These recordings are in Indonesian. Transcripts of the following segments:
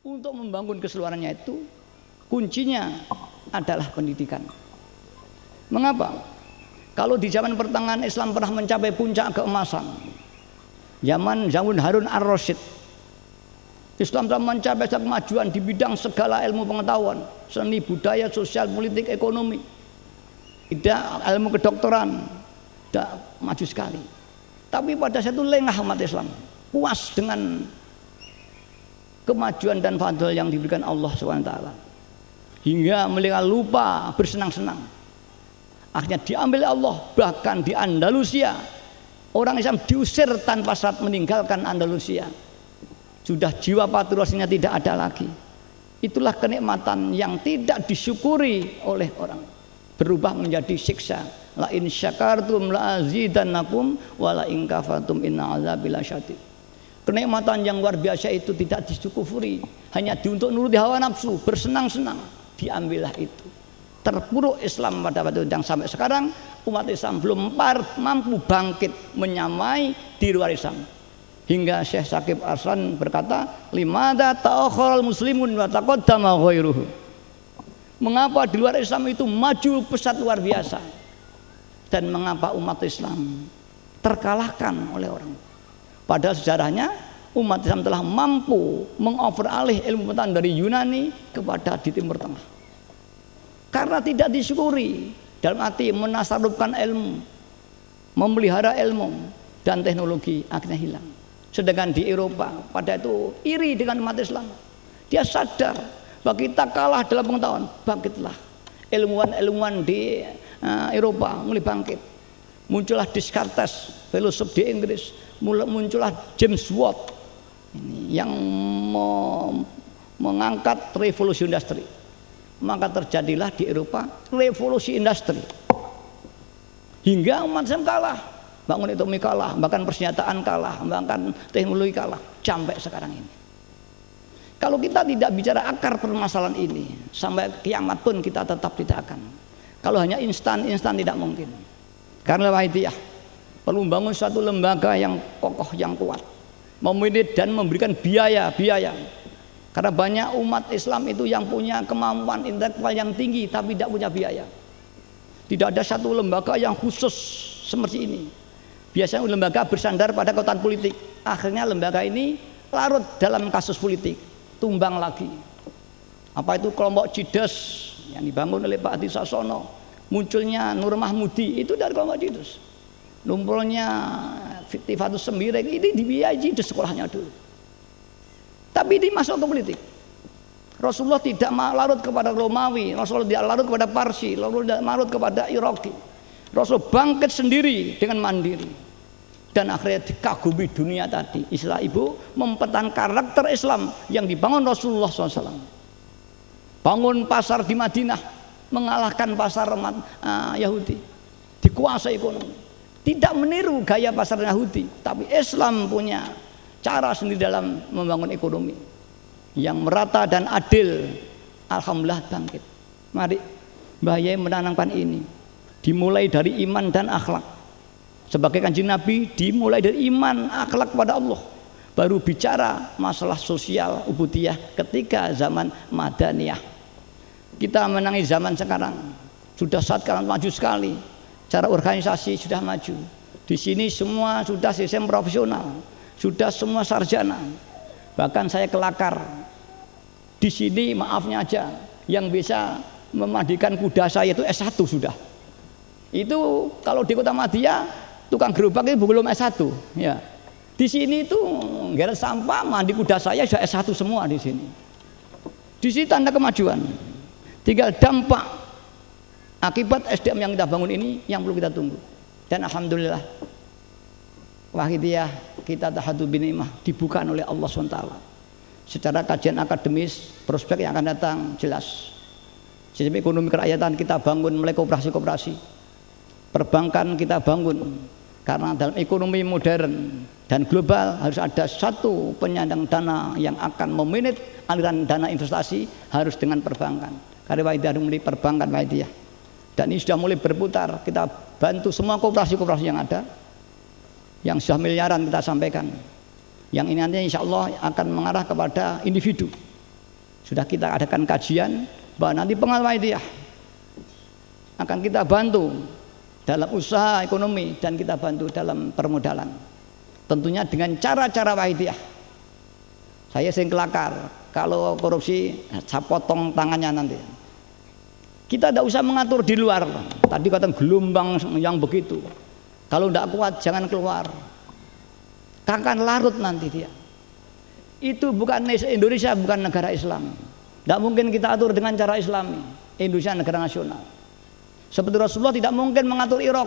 Untuk membangun keseluruhannya itu kuncinya adalah pendidikan. Mengapa? Kalau di zaman pertengahan Islam pernah mencapai puncak keemasan, zaman Harun ar-Rasyid, Islam telah mencapai kemajuan di bidang segala ilmu pengetahuan, seni, budaya, sosial, politik, ekonomi, tidak ilmu kedokteran, tidak maju sekali. Tapi pada saat itu lengah umat Islam, puas dengan kemajuan dan fadl yang diberikan Allah SWT, hingga mereka lupa bersenang-senang. Akhirnya diambil Allah. Bahkan di Andalusia orang Islam diusir tanpa syarat meninggalkan Andalusia. Sudah jiwa patriotnya tidak ada lagi. Itulah kenikmatan yang tidak disyukuri oleh orang, berubah menjadi siksa. La in syakartum la azidannakum wa la in kafartum inna azabi lasyadid. Kenikmatan yang luar biasa itu tidak disyukuri, hanya untuk nuruti hawa nafsu, bersenang-senang, diambillah itu. Terpuruk Islam pada waktu itu, dan sampai sekarang umat Islam belum mampu bangkit menyamai di luar Islam. Hingga Syekh Syakib Arslan berkata, limada ta'akharal muslimun wa taqaddama ghairuhu. Mengapa di luar Islam itu maju pesat luar biasa, dan mengapa umat Islam terkalahkan oleh orang? Padahal sejarahnya umat Islam telah mampu mengoveralih ilmu pengetahuan dari Yunani kepada di Timur Tengah. Karena tidak disyukuri, dalam arti menasarufkan ilmu, memelihara ilmu dan teknologi, akhirnya hilang. Sedangkan di Eropa pada itu iri dengan umat Islam. Dia sadar bahwa kita kalah dalam pengetahuan, bangkitlah. Ilmuwan-ilmuwan di Eropa mulai bangkit. Muncullah Descartes, filosof di Inggris. Muncullah James Watt yang mengangkat revolusi industri. Maka terjadilah di Eropa revolusi industri, hingga umat Islam kalah, bangun ekonomi kalah, bahkan persenjataan kalah, bahkan teknologi kalah, sampai sekarang ini. Kalau kita tidak bicara akar permasalahan ini, sampai kiamat pun kita tetap tidak akan. Kalau hanya instan tidak mungkin. Karena Wahidiyah perlu membangun suatu lembaga yang kokoh, yang kuat, memanage dan memberikan biaya. Karena banyak umat Islam itu yang punya kemampuan intelektual yang tinggi tapi tidak punya biaya. Tidak ada satu lembaga yang khusus seperti ini. Biasanya lembaga bersandar pada kekuatan politik. Akhirnya lembaga ini larut dalam kasus politik, tumbang lagi. Apa itu kelompok Cides yang dibangun oleh Pak Adi Sasono, munculnya Nur Mahmudi itu dari kelompok Cides. Numpulnya Tifatus Sembiring ini dibiayai di sekolahnya dulu. Tapi ini masuk ke politik. Rasulullah tidak larut kepada Romawi, Rasulullah tidak larut kepada Parsi, Rasulullah tidak larut kepada Iraki. Rasul bangkit sendiri dengan mandiri. Dan akhirnya dikagumi dunia tadi. Istilah ibu mempertahankan karakter Islam yang dibangun Rasulullah SAW. Bangun pasar di Madinah, mengalahkan pasar Yahudi, dikuasai ekonomi. Tidak meniru gaya pasar Yahudi, tapi Islam punya cara sendiri dalam membangun ekonomi yang merata dan adil. Alhamdulillah bangkit. Mari Mbah Yai menanamkan ini, dimulai dari iman dan akhlak. Sebagai Kanjeng Nabi dimulai dari iman, akhlak kepada Allah, baru bicara masalah sosial ubudiyah ketika zaman Madaniyah. Kita menangi zaman sekarang, sudah saat kalian maju sekali, cara organisasi sudah maju. Di sini semua sudah sistem profesional, sudah semua sarjana. Bahkan saya kelakar. Di sini maafnya aja, yang bisa memandikan kuda saya itu S1 sudah. Itu kalau di Kota Madia tukang gerobak itu belum S1 ya. Di sini itu ngeret sampah, mandi kuda saya sudah S1 semua di sini. Di sini tanda kemajuan. Tinggal dampak akibat SDM yang kita bangun ini yang perlu kita tunggu. Dan alhamdulillah Wahidiyah kita tahadu binimah dibuka oleh Allah SWT. Secara kajian akademis prospek yang akan datang jelas. Sistem ekonomi kerakyatan kita bangun mulai koperasi-koperasi. Perbankan kita bangun, karena dalam ekonomi modern dan global harus ada satu penyandang dana yang akan memanage aliran dana investasi harus dengan perbankan. Karena Wahidiyah mulai perbankan Wahidiyah. Dan ini sudah mulai berputar. Kita bantu semua koperasi-koperasi yang ada, yang sudah miliaran kita sampaikan. Yang ini nanti insya Allah akan mengarah kepada individu. Sudah kita adakan kajian bahwa nanti pengawal Wahidiyah akan kita bantu dalam usaha ekonomi dan kita bantu dalam permodalan. Tentunya dengan cara-cara Wahidiyah. Saya sering kelakar, kalau korupsi saya potong tangannya nanti. Kita tidak usah mengatur di luar. Tadi kata gelombang yang begitu. Kalau tidak kuat jangan keluar. Akan larut nanti dia. Itu bukan Indonesia, bukan negara Islam. Tidak mungkin kita atur dengan cara Islami. Indonesia negara nasional. Seperti Rasulullah tidak mungkin mengatur Irak,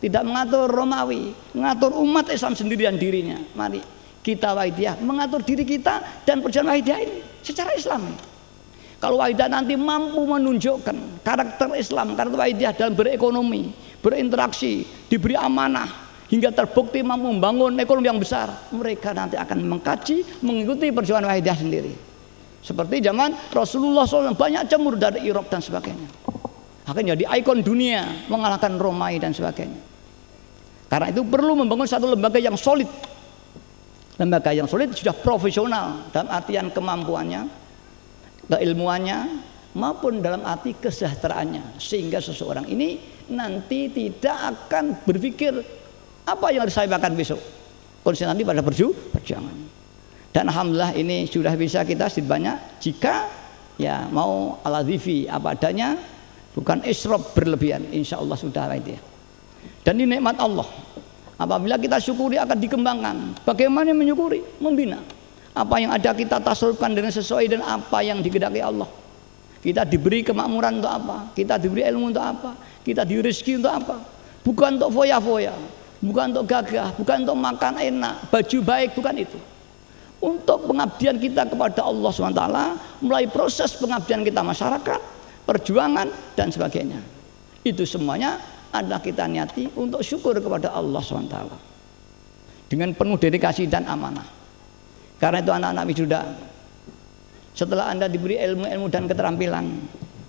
tidak mengatur Romawi, mengatur umat Islam sendirian dirinya. Mari kita Wahidiyah mengatur diri kita dan perjalanan Wahidiyah ini secara Islami. Kalau Wahidiyah nanti mampu menunjukkan karakter Islam, karakter Wahidiyah dalam berekonomi, berinteraksi, diberi amanah, hingga terbukti mampu membangun ekonomi yang besar, mereka nanti akan mengkaji, mengikuti perjuangan Wahidiyah sendiri. Seperti zaman Rasulullah SAW banyak cemur dari Irak dan sebagainya. Akhirnya jadi ikon dunia, mengalahkan Romawi dan sebagainya. Karena itu perlu membangun satu lembaga yang solid. Lembaga yang solid sudah profesional dalam artian kemampuannya, keilmuannya, maupun dalam arti kesejahteraannya. Sehingga seseorang ini nanti tidak akan berpikir apa yang harus saya makan besok. Konsentrasi pada perjuangan. Dan alhamdulillah ini sudah bisa kita sedikit banyak jika ya mau ala-dhifi apa adanya, bukan israf berlebihan, insya Allah sudah itu ya. Dan ini nikmat Allah. Apabila kita syukuri akan dikembangkan. Bagaimana menyukuri? Membina. Apa yang ada kita tasawufkan dengan sesuai dan apa yang dikehendaki Allah. Kita diberi kemakmuran untuk apa? Kita diberi ilmu untuk apa? Kita diberi rezeki untuk apa? Bukan untuk foya-foya, bukan untuk gagah, bukan untuk makan enak, baju baik, bukan itu. Untuk pengabdian kita kepada Allah SWT, mulai proses pengabdian kita masyarakat, perjuangan dan sebagainya. Itu semuanya adalah kita niati untuk syukur kepada Allah SWT dengan penuh dedikasi dan amanah. Karena itu anak-anak wisuda, setelah Anda diberi ilmu-ilmu dan keterampilan,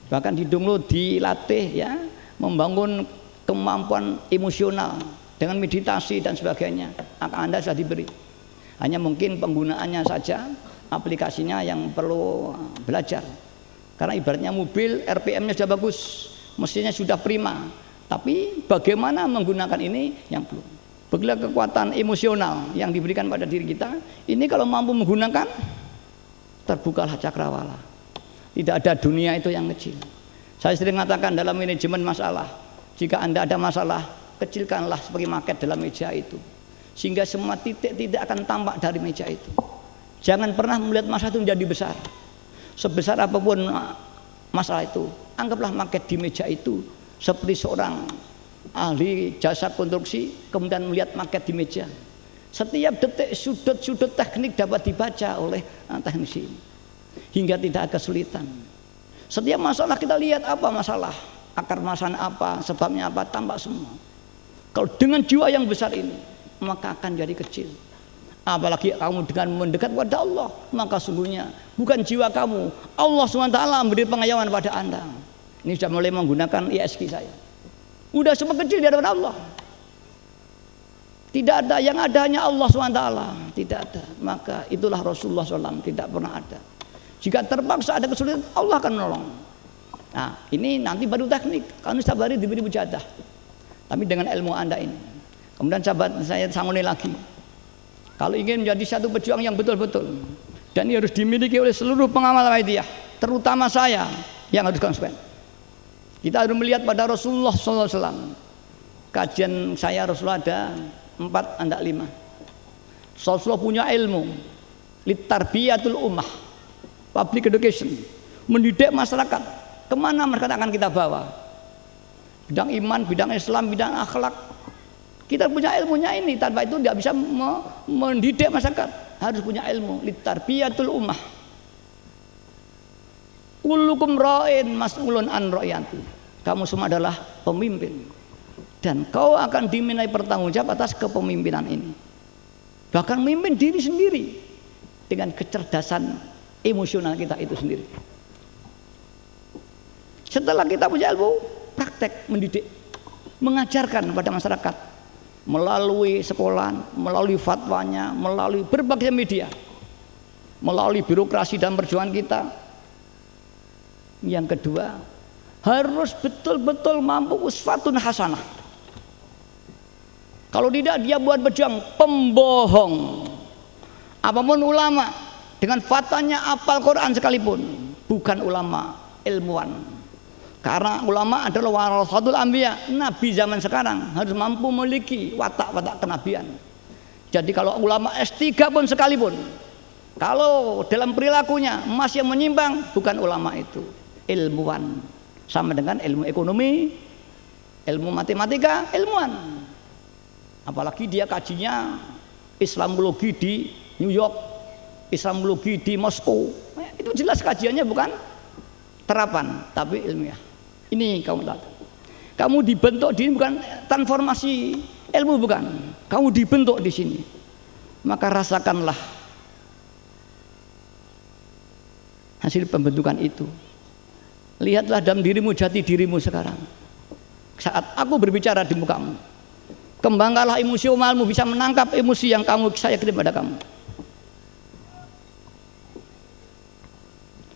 bahkan didownload, dilatih ya, membangun kemampuan emosional dengan meditasi dan sebagainya, Anda sudah diberi. Hanya mungkin penggunaannya saja, aplikasinya yang perlu belajar. Karena ibaratnya mobil RPM-nya sudah bagus, mesinnya sudah prima, tapi bagaimana menggunakan ini yang belum. Begitulah kekuatan emosional yang diberikan pada diri kita. Ini kalau mampu menggunakan, terbukalah cakrawala. Tidak ada dunia itu yang kecil. Saya sering mengatakan dalam manajemen masalah, jika Anda ada masalah, kecilkanlah sebagai market dalam meja itu, sehingga semua titik tidak akan tampak dari meja itu. Jangan pernah melihat masalah itu menjadi besar. Sebesar apapun masalah itu, anggaplah market di meja itu seperti seorang ahli jasa konstruksi kemudian melihat market di meja. Setiap detik sudut-sudut teknik dapat dibaca oleh teknisi hingga tidak ada kesulitan. Setiap masalah kita lihat apa masalah, akar masalah apa, sebabnya apa, tampak semua. Kalau dengan jiwa yang besar ini, maka akan jadi kecil. Apalagi kamu dengan mendekat kepada Allah, maka sungguhnya bukan jiwa kamu, Allah SWT memberi pengayuman pada Anda. Ini sudah mulai menggunakan ISG saya. Udah semua kecil di hadapan Allah. Tidak ada, yang ada hanya Allah SWT. Tidak ada. Maka itulah Rasulullah SAW, tidak pernah ada. Jika terpaksa ada kesulitan, Allah akan menolong. Nah ini nanti baru teknik. Kamu setiap hari diberi mujahadah, tapi dengan ilmu Anda ini. Kemudian sahabat saya sangoni lagi, kalau ingin menjadi satu pejuang yang betul-betul, dan ini harus dimiliki oleh seluruh pengamal Wahidiyah, terutama saya yang harus konsekuen. Kita harus melihat pada Rasulullah SAW. Kajian saya Rasulullah ada 4, Anda 5. Rasulullah punya ilmu litarbiyatul ummah, public education, mendidik masyarakat. Kemana masyarakat akan kita bawa? Bidang iman, bidang Islam, bidang akhlak. Kita punya ilmunya ini, tanpa itu tidak bisa mendidik masyarakat. Harus punya ilmu litarbiyatul ummah. Kullukum ra'in mas'ulun an ra'yati. Kamu semua adalah pemimpin dan kau akan dimintai pertanggungjawab atas kepemimpinan ini. Bahkan memimpin diri sendiri dengan kecerdasan emosional kita itu sendiri. Setelah kita punya ilmu, praktek mendidik, mengajarkan kepada masyarakat melalui sekolah, melalui fatwanya, melalui berbagai media, melalui birokrasi dan perjuangan kita, Yang kedua, harus betul-betul mampu uswatun hasanah. Kalau tidak dia buat bejang, pembohong. Apapun ulama dengan fatwanya apal Quran sekalipun, bukan ulama, ilmuwan. Karena ulama adalah warasatul anbiya, nabi zaman sekarang harus mampu memiliki watak-watak kenabian. Jadi kalau ulama S3 pun sekalipun, kalau dalam perilakunya masih menyimpang, bukan ulama itu, ilmuwan. Sama dengan ilmu ekonomi, ilmu matematika, ilmuwan. Apalagi dia kajinya Islamologi di New York, Islamologi di Moskow. Itu jelas kajiannya bukan terapan, tapi ilmiah. Ini kamu tahu. Kamu dibentuk di sini bukan transformasi ilmu, bukan. Kamu dibentuk di sini. Maka rasakanlah hasil pembentukan itu. Lihatlah dalam dirimu, jati dirimu sekarang. Saat aku berbicara di mukamu, kembangkanlah emosionalmu, bisa menangkap emosi yang saya kirim pada kamu.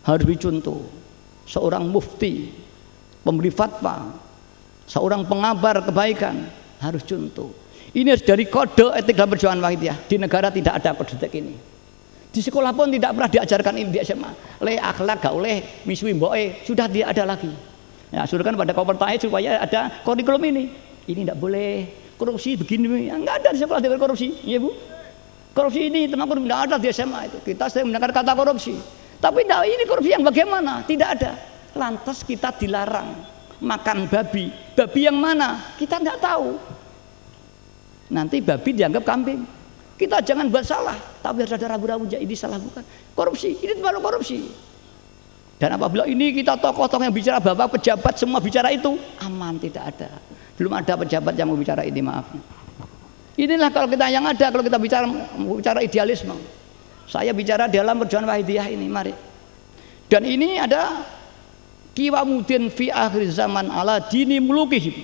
Harus dicontoh seorang mufti, pemberi fatwa, seorang pengabar kebaikan, harus contoh. Ini harus dari kode etik dalam perjuangan Wahidiyah. Di negara tidak ada kode etik ini. Di sekolah pun tidak pernah diajarkan ini di SMA. Le akhlak gak oleh misui mboe, sudah tidak ada lagi. Ya, sudah kan pada kompetensi supaya ada kurikulum ini. Ini tidak boleh. Korupsi begini, enggak ada di sekolah dengan korupsi, iya Bu. Korupsi ini tentang korupsi enggak ada di SMA itu. Kita sering mendengar kata korupsi, tapi enggak, ini korupsi yang bagaimana? Tidak ada. Lantas kita dilarang makan babi. Babi yang mana? Kita enggak tahu. Nanti babi dianggap kambing. Kita jangan buat salah, tapi harus ada ragu-ragu, ini salah bukan. Korupsi, ini baru korupsi. Dan apabila ini kita tokoh-tokoh yang bicara, bapak pejabat semua bicara itu, aman, tidak ada. Belum ada pejabat yang mau bicara ini, maaf. Inilah kalau kita yang ada, kalau kita bicara idealisme. Saya bicara dalam perjuangan Wahidiyah ini, mari. Dan ini ada Qiwamuddin fi akhir zaman ala dini mulukihim.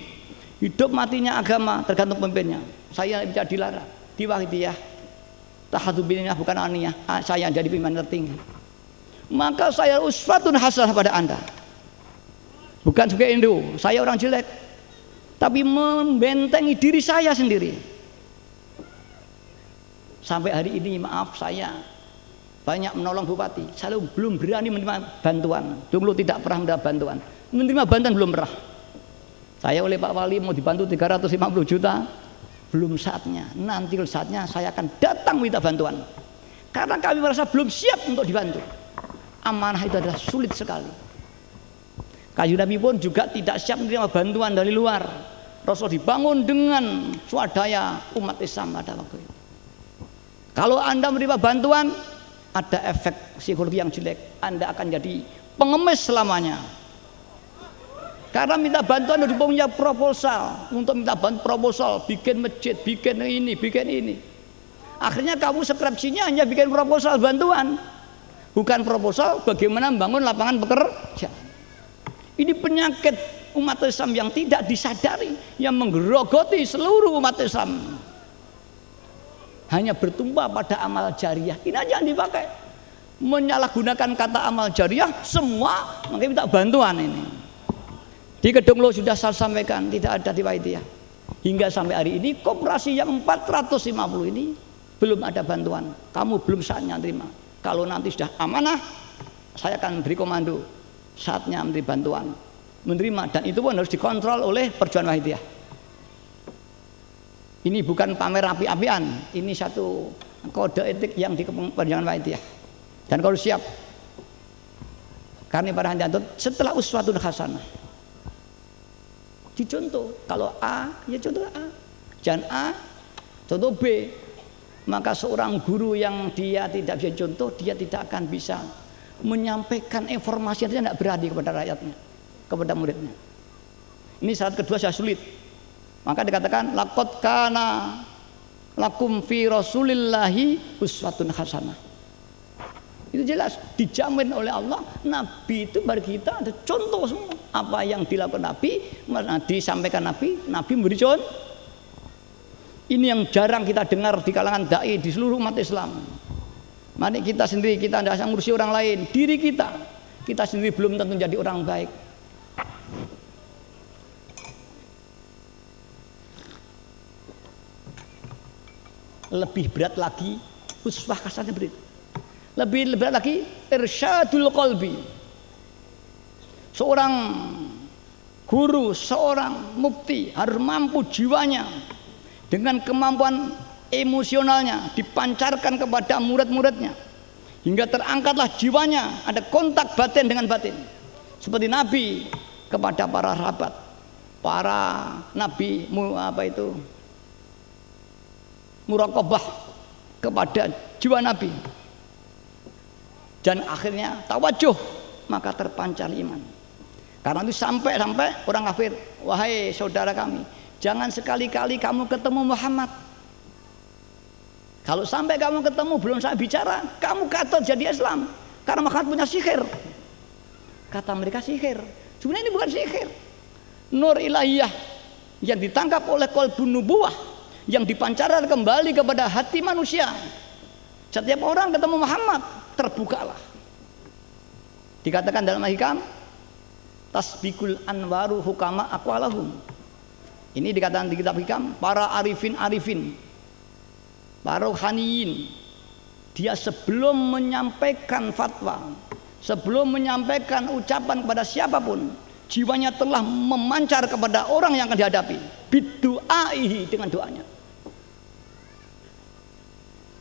Hidup matinya agama tergantung pemimpinnya. Saya bicara dilarang di Wahidiyah. Tahadzubinnya bukan aniyah. Saya jadi pimpinan tertinggi. Maka saya uswatun hasanah pada Anda. Bukan sebagai Indo, saya orang jelek, tapi membentengi diri saya sendiri. Sampai hari ini maaf, saya banyak menolong bupati, saya belum berani menerima bantuan. Dulu tidak pernah menerima bantuan, menerima bantuan belum pernah. Saya oleh Pak Wali mau dibantu 350 juta, belum saatnya. Nanti saatnya saya akan datang minta bantuan, karena kami merasa belum siap untuk dibantu. Amanah itu adalah sulit sekali. Kayu Nabi pun juga tidak siap menerima bantuan dari luar. Rasul dibangun dengan swadaya umat Islam pada waktu itu. Kalau Anda menerima bantuan, ada efek psikologi yang jelek. Anda akan jadi pengemis selamanya. Karena minta bantuan harus punya proposal. Untuk minta bantuan proposal, bikin masjid, bikin ini. Akhirnya kamu skripsinya hanya bikin proposal bantuan, bukan proposal bagaimana membangun lapangan pekerjaan. Ini penyakit umat Islam yang tidak disadari, yang menggerogoti seluruh umat Islam. Hanya bertumpah pada amal jariah. Ini aja yang dipakai. Menyalahgunakan kata amal jariah, semua mungkin minta bantuan ini. Di Kedung Lo sudah saya sampaikan, tidak ada di Wahidiyah. Hingga sampai hari ini koperasi yang 450 ini belum ada bantuan. Kamu belum saatnya terima. Kalau nanti sudah amanah, saya akan beri komando. Saatnya memberi bantuan, menerima, dan itu pun harus dikontrol oleh perjuangan Wahidiyah. Ini bukan pamer api-apian, ini satu kode etik yang di perjuangan Wahidiyah. Dan kalau siap, karena para hadirin setelah uswatun hasanah, dicontoh. Kalau A, ya contoh A. Jangan A, contoh B. Maka seorang guru yang dia tidak bisa contoh, dia tidak akan bisa menyampaikan informasi yang tidak berani kepada rakyatnya, kepada muridnya. Ini syarat kedua saya sulit. Maka dikatakan laqad kana lakum fi rasulillahi uswatun hasanah. Itu jelas dijamin oleh Allah. Nabi itu bagi kita ada contoh semua. Apa yang dilakukan Nabi, disampaikan Nabi, Nabi memberi contoh. Ini yang jarang kita dengar di kalangan dai di seluruh umat Islam. Mari kita sendiri, kita tidak usah ngurusi orang lain, diri kita. Kita sendiri belum tentu jadi orang baik. Lebih berat lagi uswah hasanah berit. Lebih berat lagi irsyadul qalbi. Seorang guru, seorang mufti harus mampu jiwanya dengan kemampuan emosionalnya dipancarkan kepada murid-muridnya hingga terangkatlah jiwanya, ada kontak batin dengan batin. Seperti Nabi kepada para sahabat, para nabi muraqabah kepada jiwa Nabi. Dan akhirnya tawajuh, maka terpancar iman. Karena itu sampai orang kafir, wahai saudara kami, jangan sekali-kali kamu ketemu Muhammad. Kalau sampai kamu ketemu belum saya bicara, kamu kata jadi Islam karena Muhammad punya sihir. Kata mereka sihir. Sebenarnya ini bukan sihir. Nur ilahiyah yang ditangkap oleh qalbun nubuwah, yang dipancarkan kembali kepada hati manusia. Setiap orang ketemu Muhammad terbukalah. Dikatakan dalam Al-Hikam, tasbikul anwaru hukama aqwalahum. Ini dikatakan di kitab Hikam, para arifin, para rohaniyin, dia sebelum menyampaikan fatwa, sebelum menyampaikan ucapan kepada siapapun, jiwanya telah memancar kepada orang yang akan dihadapi, bidu'aihi, dengan doanya.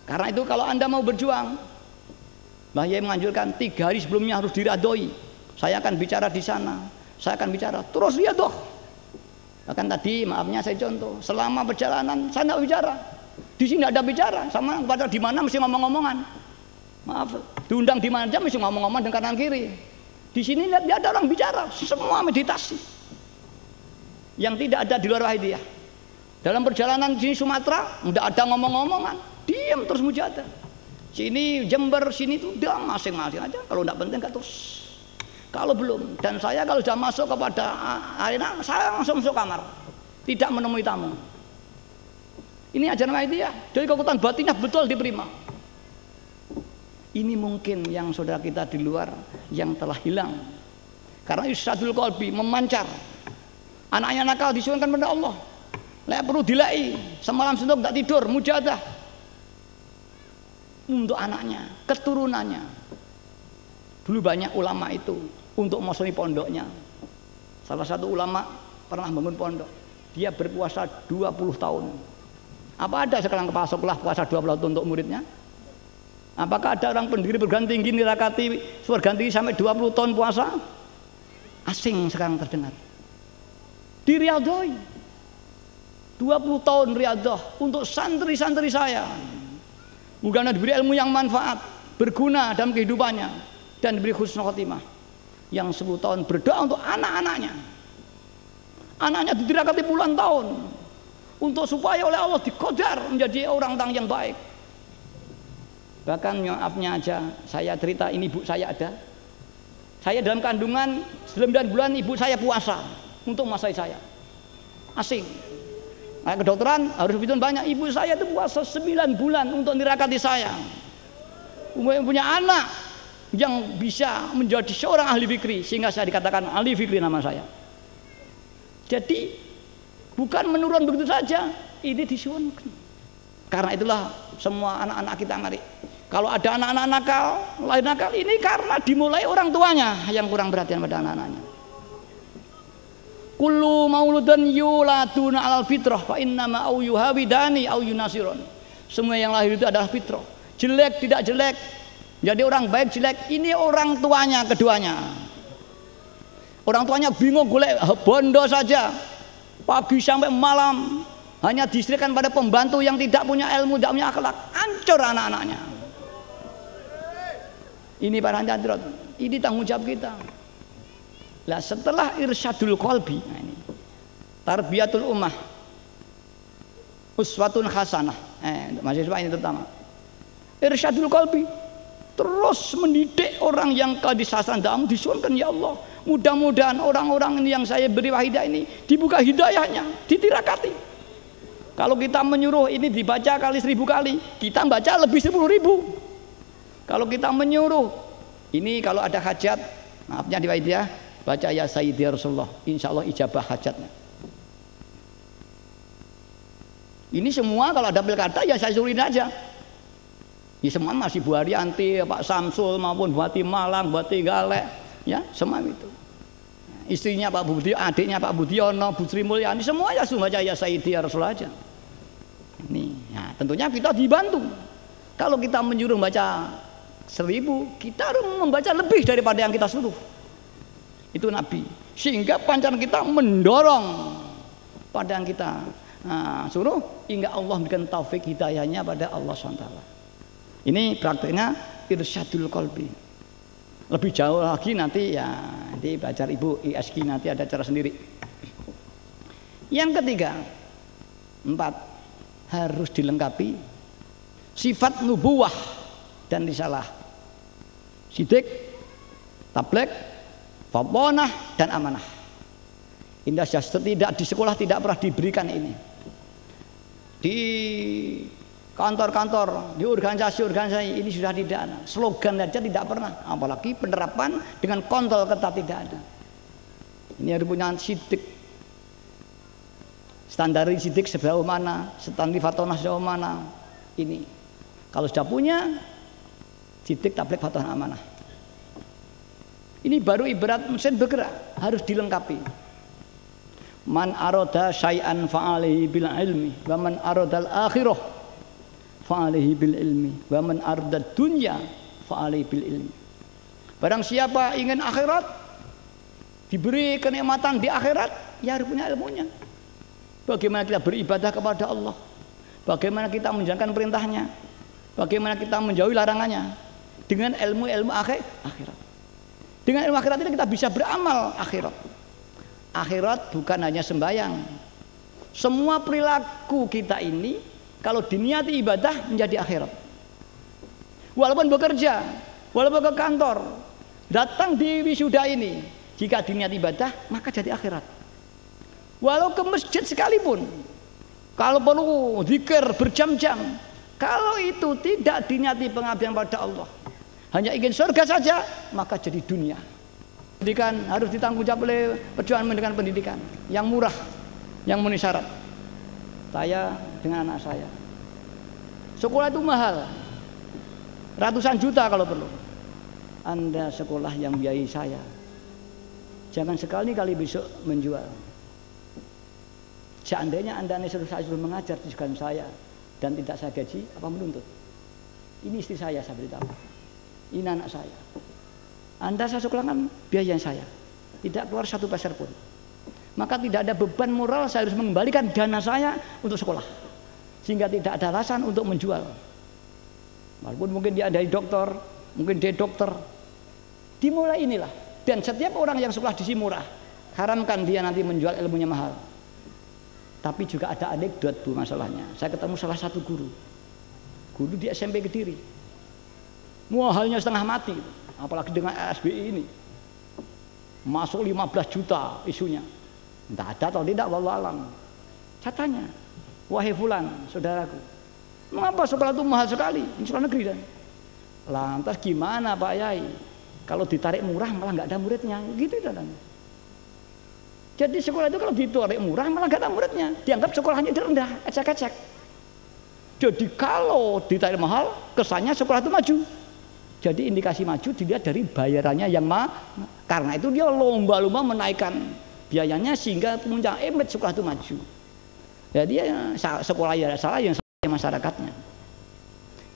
Karena itu kalau Anda mau berjuang, Mbah Yai menganjurkan 3 hari sebelumnya harus diradoi. Saya akan bicara di sana, saya akan bicara, terus riadoh. Bahkan tadi maafnya saya contoh, selama perjalanan saya tidak bicara. Di sini tidak ada bicara, sama pada di mana mesti ngomong-ngomongan. Maaf, diundang di mana aja mesti ngomong-ngomong dengan kanan kiri. Di sini tidak ada orang bicara, semua meditasi. Yang tidak ada di luar Wahidiyah. Dalam perjalanan di sini Sumatera, tidak ada ngomong-ngomongan, diam terus mujahadah. Sini Jember, sini itu udah masing-masing aja. Kalau tidak penting kan terus. Kalau belum, dan saya kalau sudah masuk kepada arena, saya langsung masuk kamar, tidak menemui tamu. Ini ajaran Wahidiyah. Jadi kekuatan batinnya betul diterima. Ini mungkin yang saudara kita di luar yang telah hilang. Karena irsyadul qalbi memancar. Anaknya nakal disuruhkan pada Allah. Lek perlu dilai, semalam suntuk tidak tidur, mujahadah. Untuk anaknya, keturunannya. Dulu banyak ulama itu untuk maksudnya pondoknya. Salah satu ulama pernah bangun pondok. Dia berpuasa 20 tahun. Apa ada sekarang kepala sekolah puasa 20 tahun untuk muridnya? Apakah ada orang pendiri perguruan tinggi nirakati perguruan tinggi sampai 20 tahun puasa? Asing sekarang terdengar. Di Riyadhoi 20 tahun riadah untuk santri-santri saya. Mudah-mudahan diberi ilmu yang manfaat, berguna dalam kehidupannya, dan diberi husnul khotimah. Yang 10 tahun berdoa untuk anak-anaknya. Anaknya didirakati puluhan tahun untuk supaya oleh Allah dikodar menjadi orang yang baik. Bahkan maafnya aja, saya cerita ini ibu saya ada. Saya dalam kandungan 9 bulan ibu saya puasa untuk masai saya. Asing. Nah, kedokteran harus hitung banyak. Ibu saya itu puasa 9 bulan untuk nirakati saya. Punya anak yang bisa menjadi seorang ahli fikri, sehingga saya dikatakan ahli fikri nama saya. Jadi bukan menurun begitu saja, ini disuunkan. Karena itulah semua anak-anak kita mari. Kalau ada anak-anak nakal, lahir nakal, ini karena dimulai orang tuanya yang kurang perhatian pada anak-anaknya. Kullu mauludun yuladuna alal fitrah fa innama au yuhawidani au yunasirun. Semua yang lahir itu adalah fitrah. Jelek tidak jelek, jadi orang baik jelek, ini orang tuanya keduanya. Orang tuanya bingung golek bondo saja, pagi sampai malam hanya diistrikan pada pembantu yang tidak punya ilmu, tidak punya akhlak, hancur anak-anaknya. Ini para hadirat, ini tanggung jawab kita. Lah setelah irsyadul qalbi, nah ini tarbiyatul ummah, uswatun hasanah. Mahasiswa ini terutama. Irsyadul qalbi, terus mendidik orang yang kedisasaan dalam disuruhkan ya Allah. Mudah-mudahan orang-orang ini yang saya beri wahidah ini dibuka hidayahnya, ditirakati. Kalau kita menyuruh ini dibaca kali 1000 kali, kita baca lebih 10.000. Kalau kita menyuruh ini kalau ada hajat Maafnya di Waidiyah, baca ya Sayyidi Rasulullah, insya Allah ijabah hajatnya. Ini semua kalau ada pilkada ya saya suruhin aja. Ya semua masih Bu Haryanti, Pak Samsul maupun Bupati Malang, Bupati Galek, ya semua itu. Istrinya Pak Budi, adiknya Pak Budiono, Bu Sri Mulyani, semua ya suruh baca ya Sayyidi ya Rasulullah aja. Nih, nah, tentunya kita dibantu. Kalau kita menyuruh baca 1000, kita harus membaca lebih daripada yang kita suruh. Itu Nabi. Sehingga pancaran kita mendorong pada yang kita suruh, hingga Allah memberikan taufik hidayahnya pada Allah SWT. Ini prakteknya irsyadul qalbi. Lebih jauh lagi nanti ya nanti belajar Ibu ISG nanti ada cara sendiri. Yang ketiga, 4, harus dilengkapi sifat nubuwah dan risalah. Sidik, tablek, fatonah dan amanah. Indah tidak di sekolah tidak pernah diberikan ini. Di kantor-kantor, di organisasi ini sudah tidak ada. Slogan saja tidak pernah, apalagi penerapan dengan kontrol ketat tidak ada. Ini harus punya sidik. Standar sidik sejauh mana, standar fatonah sejauh mana. Ini kalau sudah punya sidik, tablek, fatonah, amanah. Ini baru ibarat mesin bergerak, harus dilengkapi. Man aroda syai'an fa'alihi bil ilmi wa man arodal akhirah fa'alihi bil ilmi wa man arodad dunya fa'alihi bil ilmi. Barang siapa ingin akhirat, diberi kenikmatan di akhirat, ya harus punya ilmunya. Bagaimana kita beribadah kepada Allah, bagaimana kita menjalankan perintahnya, bagaimana kita menjauhi larangannya dengan ilmu-ilmu akhirat. Dengan ilmu akhirat ini kita bisa beramal akhirat. Akhirat bukan hanya sembahyang. Semua perilaku kita ini kalau diniati ibadah menjadi akhirat. Walaupun bekerja, walaupun ke kantor, datang di wisuda ini, jika diniati ibadah maka jadi akhirat. Walau ke masjid sekalipun, kalau perlu zikir berjam-jam, kalau itu tidak diniati pengabdian pada Allah, hanya ingin surga saja, maka jadi dunia. Pendidikan harus ditanggung jawab oleh perjuangan pendidikan, pendidikan yang murah, yang memenuhi syarat. Saya dengan anak saya, sekolah itu mahal, ratusan juta kalau perlu. Anda sekolah yang biayai saya, jangan sekali-kali besok menjual. Seandainya Anda saya suruh mengajar tujuan saya dan tidak saya gaji, apa menuntut? Ini istri saya beritahu, ini anak saya. Anda saya sekolahkan biaya saya, tidak keluar 1 peser pun. Maka tidak ada beban moral saya harus mengembalikan dana saya untuk sekolah, sehingga tidak ada alasan untuk menjual. Walaupun mungkin dia dari dokter, mungkin dia dokter, dimulai inilah. Dan setiap orang yang sekolah di sini murah, haramkan dia nanti menjual ilmunya mahal. Tapi juga ada anekdot Bu masalahnya. Saya ketemu salah satu guru di SMP Kediri, mahalnya setengah mati. Apalagi dengan SBI ini masuk 15 juta isunya, tidak ada atau tidak wallahu alam. Saya tanya, wahai fulan saudaraku, mengapa sekolah itu mahal sekali? Ini sekolah negeri dan lantas gimana Pak Yai, kalau ditarik murah malah nggak ada muridnya, gitu dan. Jadi sekolah itu kalau ditarik murah malah nggak ada muridnya, dianggap sekolahnya rendah, ecek-ecek. Jadi kalau ditarik mahal kesannya sekolah itu maju. Jadi indikasi maju dilihat dari bayarannya yang karena itu dia lomba-lomba menaikkan biayanya sehingga puncak image sekolah itu maju. Jadi sekolah ya salah yang salah masyarakatnya.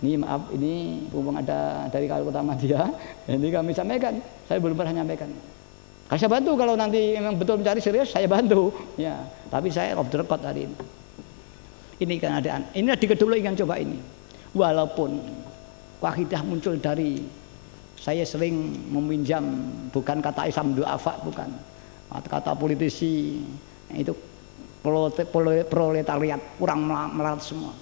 Ini maaf, ini mumpung ada dari Kota Madya, ini kami sampaikan, saya belum pernah menyampaikan. Saya bantu kalau nanti memang betul mencari serius, saya bantu. Ya, tapi saya off the record hari ini. Ini keadaan. Ini adik kedua ingin coba ini. Walaupun wahidah muncul dari saya sering meminjam bukan kata Islam du'afa, bukan kata politisi itu proletariat, kurang melarat semua.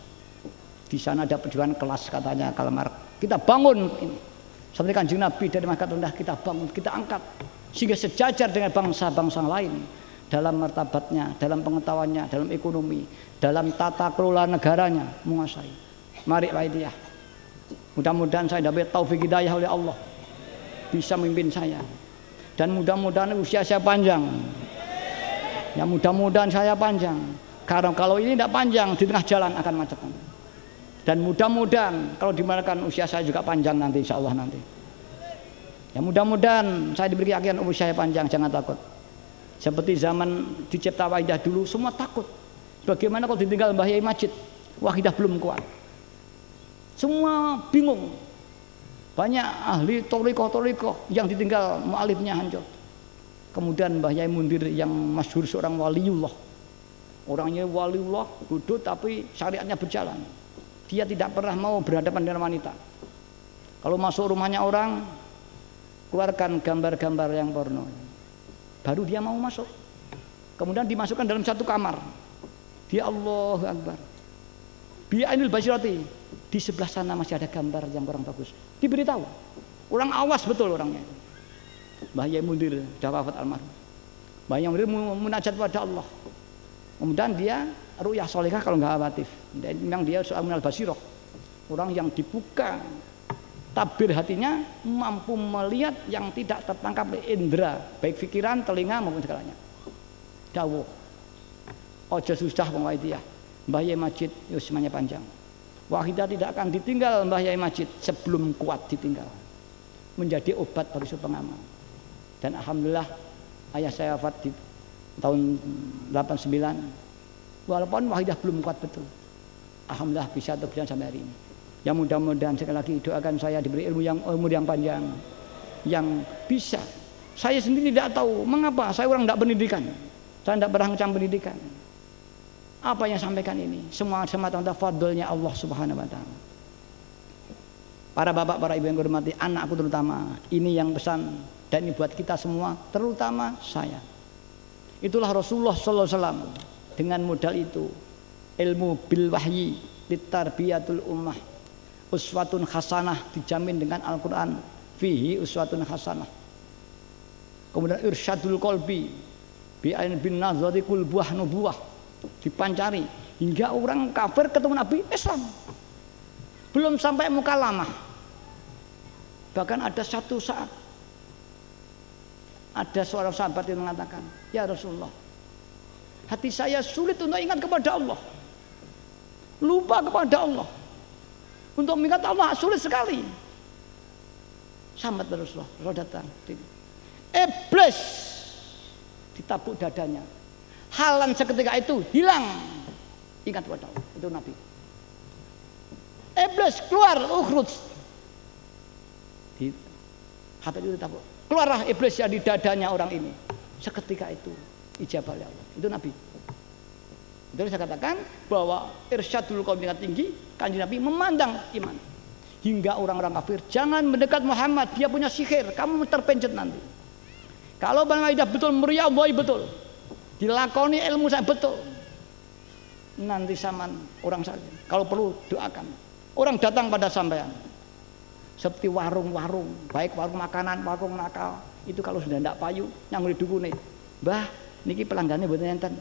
Di sana ada perjuangan kelas katanya Karl Marx. Kita bangun ini seperti Kanjeng Nabi dari masyarakat rendah, kita bangun, kita angkat sehingga sejajar dengan bangsa-bangsa lain dalam martabatnya, dalam pengetahuannya, dalam ekonomi, dalam tata kelola negaranya menguasai. Mari Waidiyah, mudah-mudahan saya dapat taufik hidayah oleh Allah, bisa memimpin saya. Dan mudah-mudahan usia saya panjang. Ya mudah-mudahan saya panjang. Karena kalau ini tidak panjang di tengah jalan akan macet. Dan mudah-mudahan kalau dimarakan usia saya juga panjang nanti, insya Allah nanti. Ya mudah-mudahan saya diberi keyakinan usia saya panjang, jangan takut. Seperti zaman di Cipta Wahidah dulu semua takut. Bagaimana kalau ditinggal Mbah Yai Majid? Wahidah belum kuat. Semua bingung. Banyak ahli torikoh yang ditinggal mu'alifnya hancur. Kemudian Mbah Yai Mundir yang masyhur seorang waliullah. Orangnya waliullah, bodoh tapi syariatnya berjalan. Dia tidak pernah mau berhadapan dengan wanita. Kalau masuk rumahnya orang, keluarkan gambar-gambar yang porno. Baru dia mau masuk. Kemudian dimasukkan dalam satu kamar. Dia Allahu Akbar. Bi'ainil basirati. Di sebelah sana masih ada gambar yang kurang bagus. Diberitahu. Orang awas betul orangnya. Mbah Yai Mundir sudah wafat almarhum. Mbah Yai Mundir munajat pada Allah. Kemudian dia ru'yah solehah kalau nggak khawatir. Dan memang dia soal minal basiroh. Orang yang dibuka tabir hatinya mampu melihat yang tidak tertangkap oleh indera, baik pikiran, telinga maupun segalanya. Dawuh. Ojo susah wong Wahidah. Mbah Yai Majid semuanya panjang. Wahidah tidak akan ditinggal Mbah Yai Majid sebelum kuat ditinggal. Menjadi obat bagi pengamal. Dan alhamdulillah ayah saya wafat di tahun 89. Walaupun Wahidah belum kuat betul. Alhamdulillah bisa berjalan sampai hari ini. Ya mudah-mudahan sekali lagi doakan saya diberi umur yang panjang, yang bisa. Saya sendiri tidak tahu mengapa saya orang tidak pendidikan. Saya tidak pernah ngecam pendidikan. Apa yang sampaikan ini semua semata-mata fadlnya Allah Subhanahu wa taala. Para bapak, para ibu yang hormati, anakku terutama, ini yang pesan dan ini buat kita semua, terutama saya. Itulah Rasulullah sallallahu alaihi wasallam dengan modal itu, ilmu bil wahyi litarbiyatul ummah. Uswatun hasanah dijamin dengan Al-Quran, fihi uswatun hasanah. Kemudian irsyadul qalbi bi'ain bin nazari kul buah nubuah, dipancari hingga orang kafir ketemu Nabi Islam. Belum sampai mukalamah. Bahkan ada satu saat ada seorang sahabat yang mengatakan, ya Rasulullah, hati saya sulit untuk ingat kepada Allah, lupa kepada Allah. Untuk mengingat Allah sulit sekali. Sambat Rasulullah, Rasulullah datang. Iblis ditabuk dadanya. Halan seketika itu hilang. Ingat pada Allah, itu Nabi. Iblis keluar, ukhruj. Habis itu ditabuk. Keluarlah iblis yang di dadanya orang ini. Seketika itu ijabah oleh Allah. Itu Nabi. Jadi saya katakan bahwa irsyadul qaum tingkat tinggi, Kanjeng Nabi memandang iman. Hingga orang-orang kafir jangan mendekat Muhammad, dia punya sihir, kamu terpencet nanti. Kalau Bang Aidah betul meriah boy betul, dilakoni ilmu saya betul, nanti saman orang saja. Kalau perlu doakan. Orang datang pada sampean. Seperti warung-warung, baik warung makanan, warung nakal, itu kalau sudah ndak payu, nyanguli dukune. Mbah, niki pelanggannya mboten enten.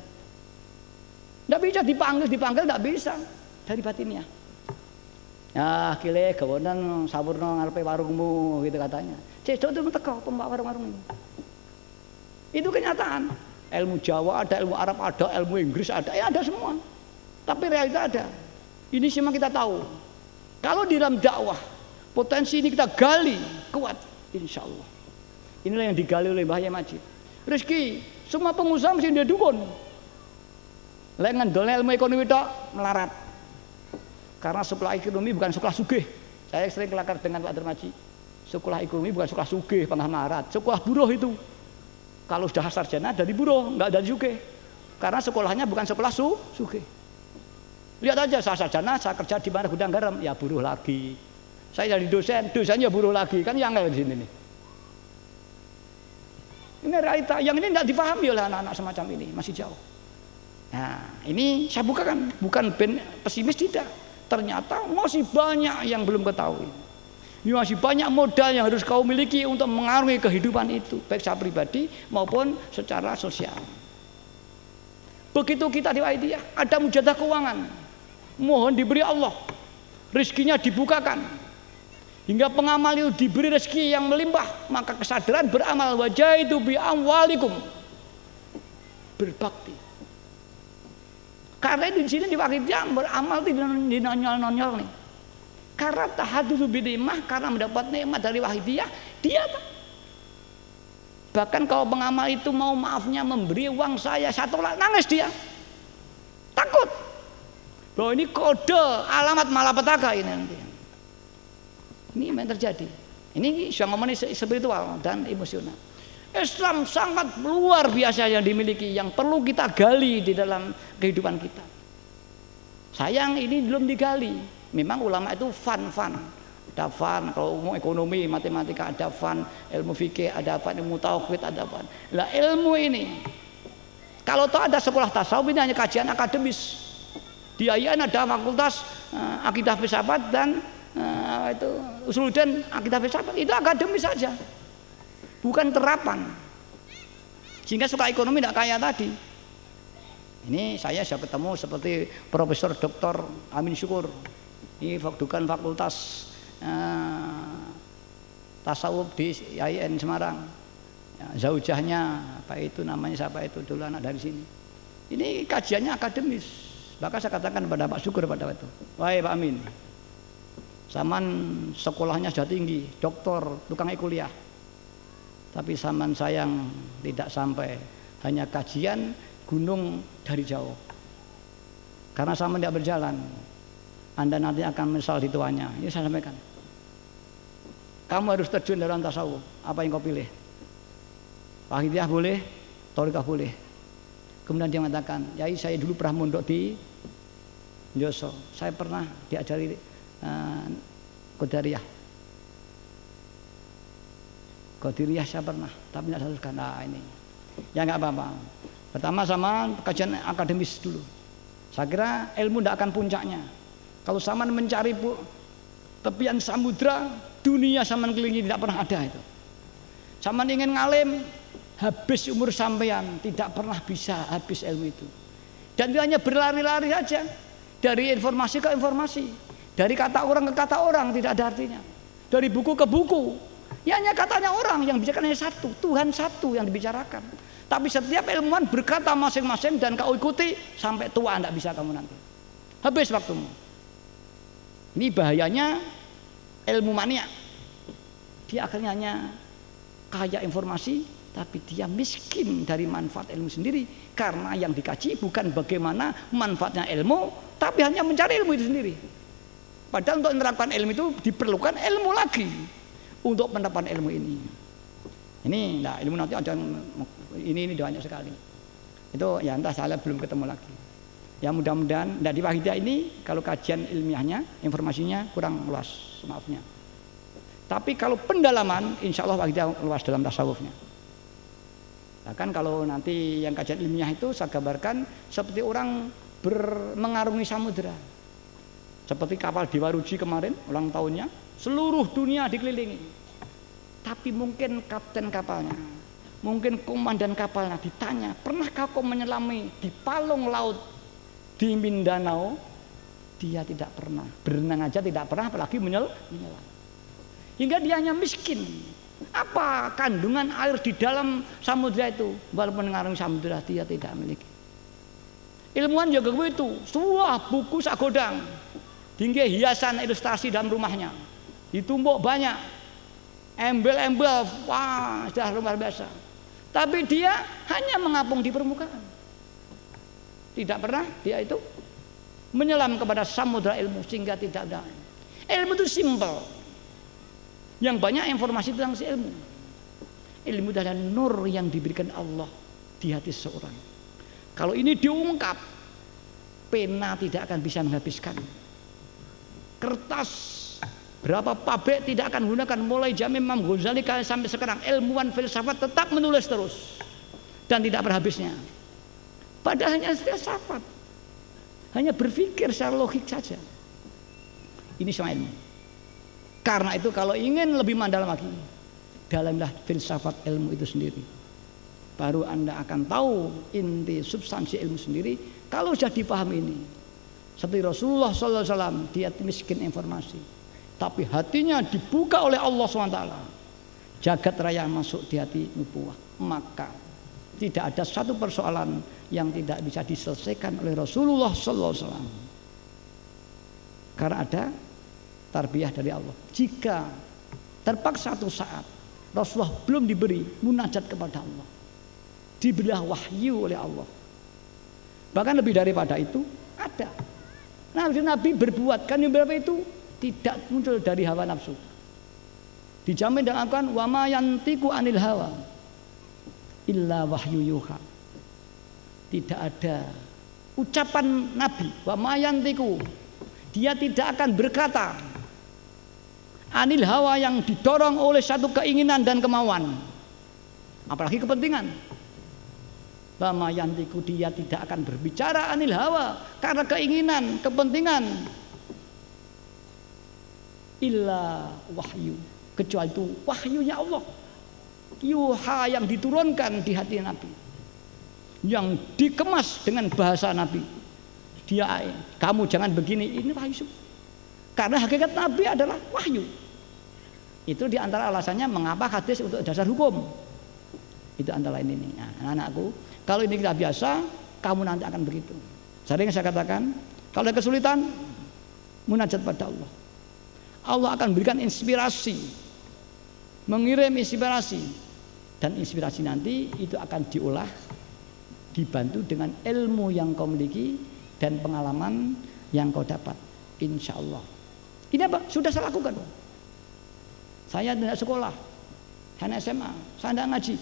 Tidak bisa dipanggil tidak bisa dari batinnya. Ya kile kawanan saburno ngarepe warungmu gitu katanya. Cedok itu teko pembak warung-warung ini. Itu kenyataan. Ilmu Jawa ada, ilmu Arab ada, ilmu Inggris ada, ya ada semua. Tapi realita ada. Ini semua kita tahu. Kalau di dalam dakwah potensi ini kita gali kuat, insya Allah. Inilah yang digali oleh Mbah Yai Majid. Rezeki semua pengusaha mesti dia dukun. Lek ngendol ilmu ekonomi tok melarat. Karena sekolah ekonomi bukan sekolah sugih. Saya sering kelakar dengan Pak Dermaji. Sekolah ekonomi bukan sekolah sugih, pernah melarat. Sekolah buruh itu. Kalau sudah sarjana dari buruh, enggak dari sugih. Karena sekolahnya bukan sekolah sugih. Lihat aja saya sarjana, saya kerja di mana gudang garam, ya buruh lagi. Saya jadi dosen, dosennya buruh lagi. Kan yang di sini nih. Ini realita yang ini tidak dipahami oleh anak-anak semacam ini, masih jauh. Nah, ini saya bukakan, bukan pesimis tidak. Ternyata masih banyak yang belum ketahui. Ini masih banyak modal yang harus kau miliki untuk mengaruhi kehidupan itu, baik secara pribadi maupun secara sosial. Begitu kita di Wahidah, ada mujadah keuangan, mohon diberi Allah, rezekinya dibukakan. Hingga pengamal itu diberi rezeki yang melimpah, maka kesadaran beramal, wajahidu bi amwalikum, berbakti. Karena di sini di Wahidiyah beramal tidak dinonyol-nonyol nih. Karena tahaddusu bi nikmah, karena mendapat nikmat dari Wahidiyah, dia bahkan kalau pengamal itu mau maafnya memberi uang saya 1 lat, nangis dia. Takut bahwa ini kode alamat malapetaka ini nanti. Ini yang terjadi. Ini sudah ngomongin spiritual dan emosional. Islam sangat luar biasa yang dimiliki, yang perlu kita gali di dalam kehidupan kita. Sayang ini belum digali. Memang ulama itu fun. Ada fun, kalau mau ekonomi, matematika ada fun, ilmu fikih ada fun, ilmu tauhid ada fun. Lah ilmu ini, kalau tahu ada sekolah tasawuf ini hanya kajian akademis. Di IAIN ada fakultas akidah filsafat dan itu usuluddin akidah filsafat, itu akademis saja, bukan terapan. Sehingga suka ekonomi tidak kaya tadi. Ini saya sudah ketemu seperti Profesor Dr. Amin Syukur, ini bukan fakultas tasawuf di IAIN Semarang. Ya, zaujahnya apa itu namanya, siapa itu dulu anak dari sini. Ini kajiannya akademis. Bahkan saya katakan kepada Pak Syukur pada waktu, wahai Pak Amin, Saman sekolahnya sudah tinggi, doktor, tukang kuliah, tapi Saman sayang tidak sampai, hanya kajian gunung dari jauh. Karena Saman tidak berjalan, Anda nanti akan menyesal di tuanya. Ini saya sampaikan. Kamu harus terjun dalam tasawuf. Apa yang kau pilih? Wahidiyah boleh, Thariqah boleh. Kemudian dia mengatakan, Yai saya dulu pernah mondok di Joso, saya pernah diajari Qadiriyah saya pernah, tapi tidak teruskan. Nah ini, ya nggak apa-apa. Pertama sama kajian akademis dulu. Saya kira ilmu tidak akan puncaknya. Kalau Saman mencari tepian samudra, dunia Saman kelilingi tidak pernah ada itu. Saman ingin ngalim, habis umur sampean, tidak pernah bisa habis ilmu itu. Dan dia hanya berlari-lari saja dari informasi ke informasi, dari kata orang ke kata orang, tidak ada artinya. Dari buku ke buku, ya hanya katanya orang, yang bicarakan hanya satu, Tuhan satu yang dibicarakan. Tapi setiap ilmuwan berkata masing-masing dan kau ikuti sampai tua, tidak bisa kamu nanti. Habis waktumu. Ini bahayanya ilmu mania. Dia akhirnya hanya kaya informasi, tapi dia miskin dari manfaat ilmu sendiri. Karena yang dikaji bukan bagaimana manfaatnya ilmu, tapi hanya mencari ilmu itu sendiri. Padahal untuk menerapkan ilmu itu diperlukan ilmu lagi untuk penerapan ilmu ini. Ini, nah ilmu nanti ada ini banyak sekali. Itu ya entah saya belum ketemu lagi. Ya mudah-mudahan dari Wahidiyah ini kalau kajian ilmiahnya, informasinya kurang luas, maafnya. Tapi kalau pendalaman, insya Allah Wahidiyah luas dalam tasawufnya. Bahkan kalau nanti yang kajian ilmiah itu saya gambarkan seperti orang mengarungi samudera. Seperti kapal Dewa Ruji kemarin, ulang tahunnya, seluruh dunia dikelilingi. Tapi mungkin kapten kapalnya, mungkin komandan kapalnya ditanya, pernahkah kau menyelami di palung laut di Mindanao? Dia tidak pernah, berenang aja tidak pernah, apalagi menyelam. Hingga dia hanya miskin. Apa kandungan air di dalam samudera itu? Walaupun mengarungi samudera dia tidak memiliki. Ilmuwan juga begitu, sebuah buku sagodang, tinggi hiasan ilustrasi dalam rumahnya, ditumbuk banyak, embel-embel, wah sudah luar biasa. Tapi dia hanya mengapung di permukaan. Tidak pernah dia itu menyelam kepada samudera ilmu, sehingga tidak ada. Ilmu itu simpel. Yang banyak informasi tentang si ilmu. Ilmu adalah nur yang diberikan Allah di hati seseorang. Kalau ini diungkap, pena tidak akan bisa menghabiskan. Kertas berapa pabrik tidak akan menggunakan, mulai zaman Imam Ghazali sampai sekarang ilmuwan filsafat tetap menulis terus dan tidak berhabisnya. Padahal hanya filsafat, hanya berpikir secara logik saja. Ini semua ilmu. Karena itu kalau ingin lebih mendalam lagi, dalamlah filsafat ilmu itu sendiri. Baru Anda akan tahu inti substansi ilmu sendiri. Kalau sudah dipahami ini, seperti Rasulullah SAW, dia miskin informasi, tapi hatinya dibuka oleh Allah SWT. Jagat raya masuk di hati nubuwah, maka tidak ada satu persoalan yang tidak bisa diselesaikan oleh Rasulullah SAW. Karena ada tarbiyah dari Allah. Jika terpaksa satu saat Rasulullah belum diberi munajat kepada Allah, diberilah wahyu oleh Allah. Bahkan lebih daripada itu ada. Nabi berbuat kan yang berapa itu tidak muncul dari hawa nafsu. Dijamin dan akan wa ma yantiqu anil hawa illa wahyu yuha. Tidak ada ucapan Nabi wa ma yantiqu, dia tidak akan berkata anil hawa yang didorong oleh satu keinginan dan kemauan, apalagi kepentingan. Wa ma yantiqu, dia tidak akan berbicara anil hawa karena keinginan, kepentingan, illa wahyu, kecuali itu wahyunya Allah, yuha, yang diturunkan di hati Nabi, yang dikemas dengan bahasa Nabi. Dia, kamu jangan begini, ini wahyu. Karena hakikat Nabi adalah wahyu. Itu diantara alasannya mengapa hadis untuk dasar hukum. Itu antara ini. Nah, anakku, kalau ini kita biasa, kamu nanti akan begitu. Sering saya katakan, kalau ada kesulitan, munajat pada Allah. Allah akan berikan inspirasi, mengirim inspirasi, dan inspirasi nanti itu akan diolah, dibantu dengan ilmu yang kau miliki dan pengalaman yang kau dapat, insya Allah. Ini apa? Sudah saya lakukan. Saya tidak sekolah, hanya SMA, saya tidak ngaji.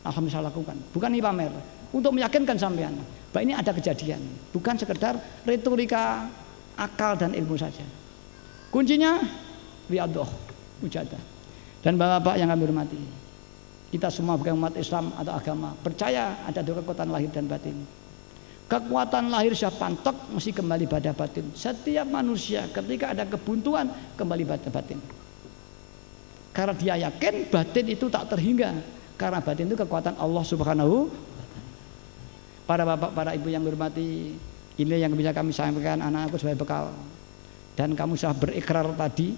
Alhamdulillah saya lakukan. Bukan ini pamer, untuk meyakinkan sampean bahwa ini ada kejadian, bukan sekedar retorika, akal dan ilmu saja. Kuncinya riyadhah, mujahadah. Dan bapak-bapak yang kami hormati, kita semua sebagai umat Islam atau agama percaya ada dua kekuatan lahir dan batin. Kekuatan lahir sudah pantok, mesti kembali pada batin. Setiap manusia ketika ada kebuntuan kembali pada batin. Karena dia yakin batin itu tak terhingga. Karena batin itu kekuatan Allah Subhanahu. Para bapak, para ibu yang hormati, ini yang bisa kami sampaikan anak-anakku sebagai bekal. Dan kamu sudah berikrar tadi,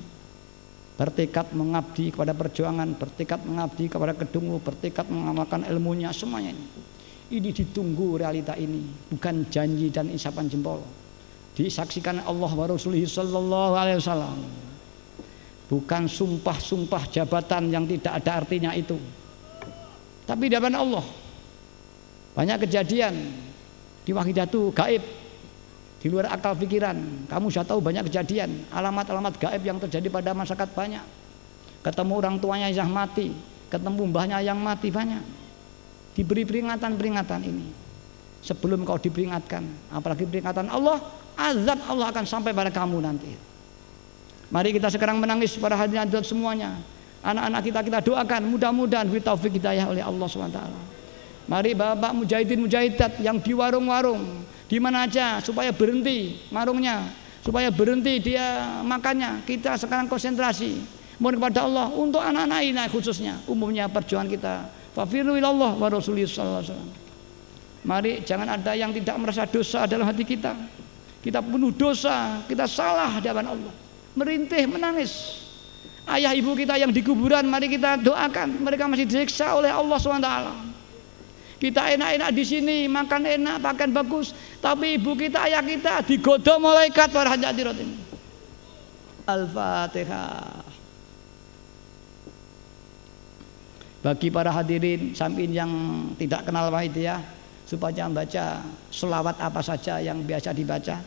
bertekad mengabdi kepada perjuangan, bertekad mengabdi kepada kedungu, bertekad mengamalkan ilmunya, semuanya ini. Ini ditunggu realita ini, bukan janji dan isapan jempol. Disaksikan Allah wa Rasulih sallallahu alaihi wasallam. Bukan sumpah-sumpah jabatan yang tidak ada artinya itu. Tapi di hadapan Allah banyak kejadian di wahidatu gaib, di luar akal pikiran. Kamu sudah tahu banyak kejadian, alamat-alamat gaib yang terjadi pada masyarakat banyak. Ketemu orang tuanya yang mati, ketemu mbahnya yang mati banyak. Diberi peringatan-peringatan ini. Sebelum kau diperingatkan, apalagi peringatan Allah, azab Allah akan sampai pada kamu nanti. Mari kita sekarang menangis para hadirin semuanya. Anak-anak kita doakan, mudah-mudahan beri taufik hidayah oleh Allah SWT. Mari bapak mujahidin mujahidat yang di warung-warung, di mana aja, supaya berhenti marungnya, supaya berhenti dia makannya. Kita sekarang konsentrasi mohon kepada Allah untuk anak-anak ini khususnya, umumnya perjuangan kita. Fafiru ilallah wa rasulih sallallahu alaihi wasallam. Mari jangan ada yang tidak merasa dosa dalam hati kita. Kita penuh dosa, kita salah di hadapan Allah. Merintih, menangis. Ayah ibu kita yang di kuburan, mari kita doakan, mereka masih disiksa oleh Allah SWT. Kita enak-enak di sini, makan enak, pakaian bagus, tapi ibu kita, ayah kita digodha malaikat para hadirin. Al-Fatihah. Bagi para hadirin samping yang tidak kenal Wahidiyah, supaya membaca selawat apa saja yang biasa dibaca,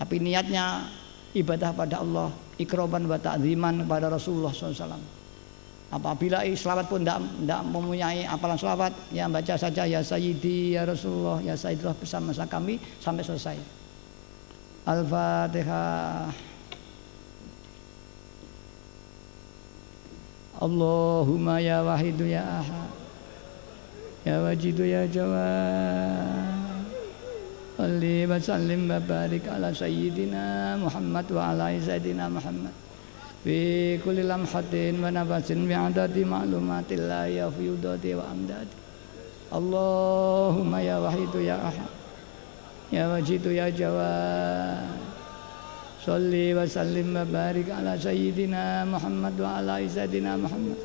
tapi niatnya ibadah pada Allah, ikroban wa ta'ziman kepada Rasulullah SAW. Apabila selawat pun tidak mempunyai apalan selawat, ya baca saja ya Sayyidi ya Rasulullah ya Sayyidullah bersama kami sampai selesai. Al-Fatihah. Allahumma ya wahidu ya ahad ya wajidu ya jawad salli wa sallim wa barik ala sayyidina Muhammad wa ala sayyidina Muhammad fi kulli lamhatin wa nafasin bi'adadi ma'lumatillahi ya fiyudati wa amdadi. Allahumma ya wahidu ya ahad ya wajidu ya jawad Sholli wa sallim wa barik ala sayyidina Muhammad wa ala sayyidina Muhammad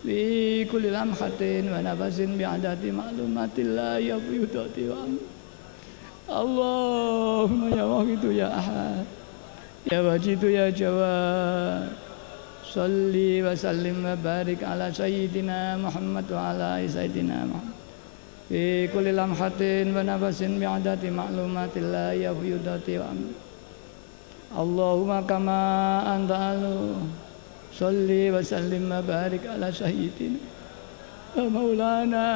fi kulli lamhatin wa nafasin bi'adati ma'lumatillah ya buyudati wa Allahumma ya wahidu ya ahad ya wajidu ya jawad. Sholli wa sallim wa barik ala sayyidina Muhammad wa ala sayyidina Muhammad fi kulli lamhatin wa nafasin bi'adati ma'lumatillah ya buyudati wa Allahumma kama anta alu. Sholli wa sallim wa barik ala sayyidina wa maulana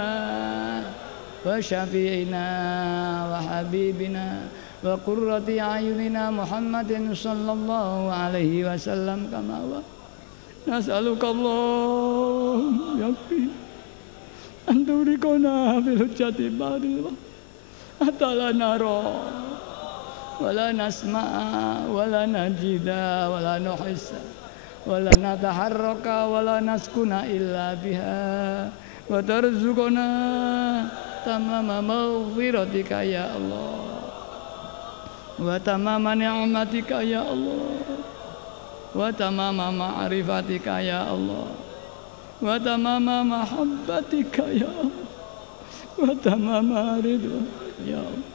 wa syafi'ina wa habibina wa qurrati ayunina Muhammadin sallallahu alaihi wasallam kama wa nas'aluka Allahumma yakfi anturikona bil hujjati ba'dil wa atala naro wala nasma'a wala najida wala nuhissa wala nataharraka wala naskuna illa biha wa tarzuquna tamama maghfiratika ya Allah wa tamama ni'matika ya Allah wa tamama ma'rifatika ya Allah wa tamama mahabbatika ya Allah wa tamama ridwatika ya Allah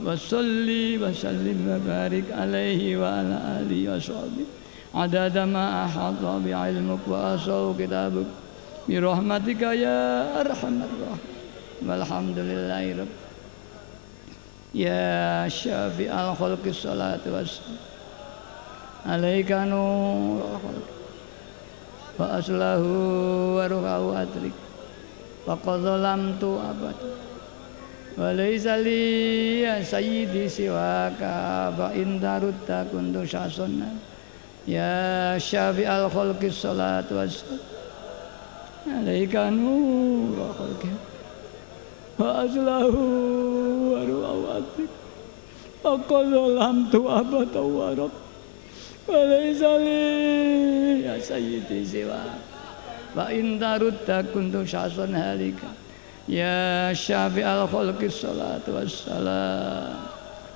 wa salli wa sallim wa barik alaihi wa ala alihi wa sahbihi adada ma ahata bi ilmuk wa asaw kitabuk bi rahmatika ya arhamar rahimin walhamdulillahi rabb ya syafi'al khalqi salatu wassalam alaika nurul khalqi wa aslahu wa ruhahu adrik wa qadzalamtu abad wa laysa li ya sayyidi siwaka fa in tarudda kuntu sasonna ya syafi'al khalqi salatu wassalam alaika nurul khalqi wa aslahu wa ruhahu adrik wa qadzalamtu abad wa rabb wa laysa li ya sayyidi siwaka fa in tarudda kuntu sasonna halika ya syafi'al khalqi salatu wassalam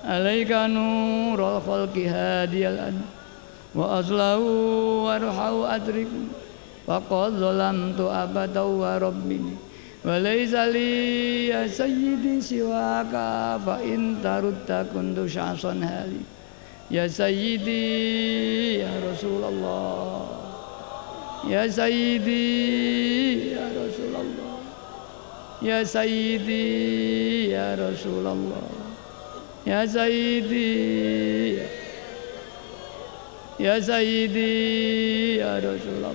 alaika nurul khalqi hadiyal an wa aslahu wa ruhahu adrik wa qad zalamtu abada wa rabbini wa laysa li ya sayyidi siwaka fa in tarudda kuntu syasan hali ya sayyidi ya Rasulullah ya sayyidi ya Rasulullah ya sayyidi ya Rasulullah ya sayyidi ya sayyidi ya Rasulullah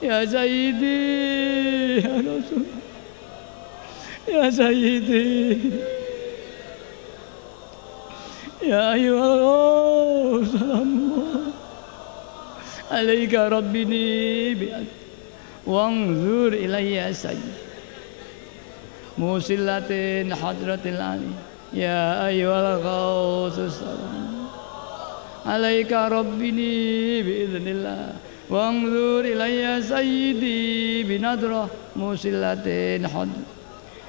ya sayyidi ya Rasulullah ya sayyidi ya ayyuhal salam alaika rabbini bi'ad wanzur ilayya sayyid musillatin hadratil ali ya ayyuhal ghawsus salam alaika rabbini bi'idhnillah wanzur ilayya sayyidi binadrah musillatin hadratil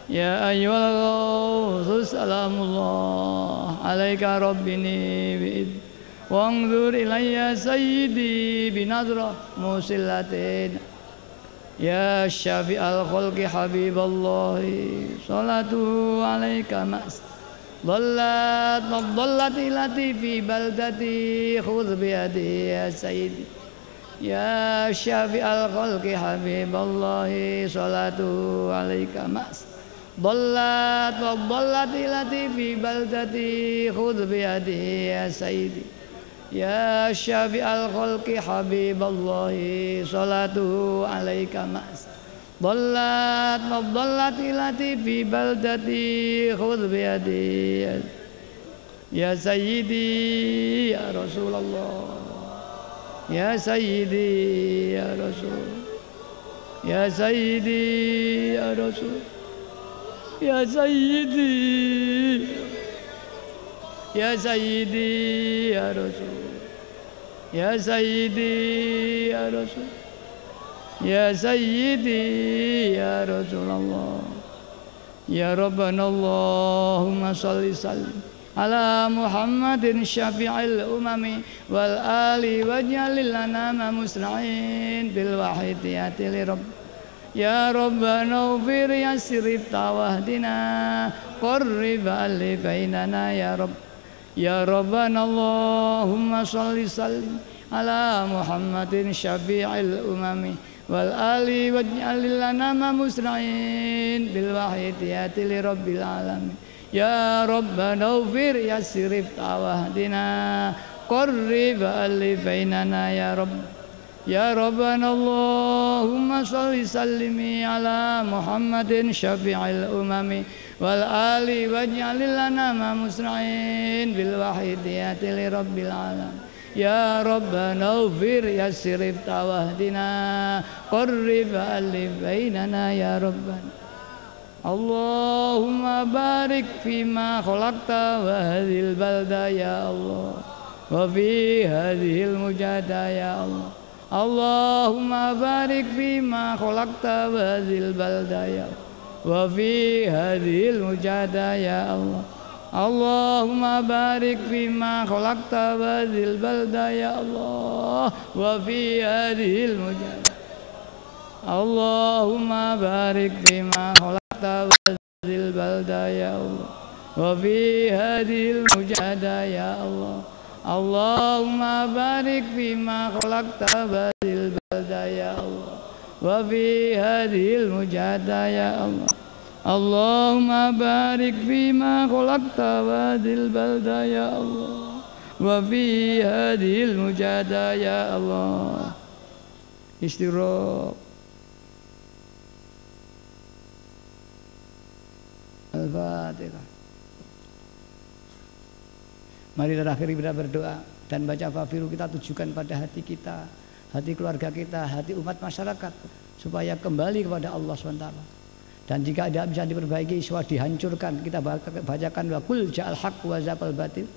ya ayyuhal ghawsus salamullah alaika rabbini bi'id wanzur ilayya sayyidi binadrah musillatin ya syafi'al khalqi habiballahi salatu alaika mas dhallat ilati fi baldati khudh biyadi ya sayyidi ya syafi'al khalqi habiballahi salatu alaika mas dhallat ilati fi baldati khudh biyadi ya sayyidi ya syafi'al khalqi habiballahi salatu alaika mas dhallat ilati fi baldati khudh biyadi ya sayyidi ya Rasulullah ya sayyidi ya Rasul ya sayyidi ya Rasul ya sayyidi ya sayyidi ya Rasul ya sayyidi ya Rasul ya sayyidi ya Rasulullah ya Rabbana Allahumma salli sallim على محمد شفيع الأمم والآل واجعل لنا مسرعين بالوحيدية لرب يا ربنا اغفر يسر واهدنا قرب ألف بيننا يا رب يا ربنا اللهم صل وسلم على محمد شفيع الأمم والآل واجعل لنا مسرعين بالوحيدية لرب العالمين يا ربنا اغفر يسر واهدنا قرب ألف بيننا يا رب يا ربنا اللهم صل وسلم على محمد شفيع الأمم والآل واجعل لنا مسرعين بالوحيدية لرب العالمين يا ربنا اغفر يسر واهدنا قرب ألف بيننا يا ربنا اللهم بارك فيما خلقت وهذه البلدة يا الله وفي هذه المجاهدة يا الله اللهم بارك فيما خلقت وهذه البلدة يا الله وفي هذه المجاهدة يا الله اللهم بارك فيما خلقت وهذه البلدة يا الله وفي هذه المجاهدة اللهم بارك فيما خلقت وهذه البلدة يا الله وفي هذه المجاهدة يا الله اللهم بارك فيما خلقت وهذه البلدة يا الله وفي هذه المجاهدة يا الله اللهم بارك فيما خلقت وهذه البلدة يا الله وفي هذه المجاهدة يا الله استغفار Al-Fatihah. Mari terakhir kita berdoa dan baca fafiru kita tujukan pada hati kita, hati keluarga kita, hati umat masyarakat supaya kembali kepada Allah SWT. Dan jika ada bisa diperbaiki, supaya dihancurkan, kita bacakan wa kul ja'al haq wa zaqal batil.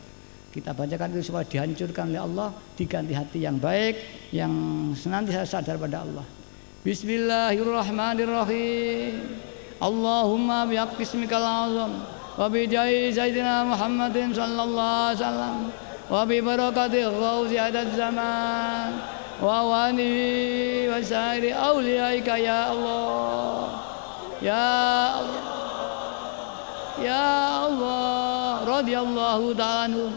Kita bacakan itu supaya dihancurkan oleh Allah, diganti hati yang baik, yang senantiasa sadar pada Allah. Bismillahirrahmanirrahim. Allahumma bihaqqi ismikal azam wa bi jahi sayyidina Muhammadin sallallahu alaihi wasallam wa bi barakati ghauzi adad zaman wa wani wa sairi awliyaika ya Allah ya Allah ya Allah radhiyallahu ta'ala anhu.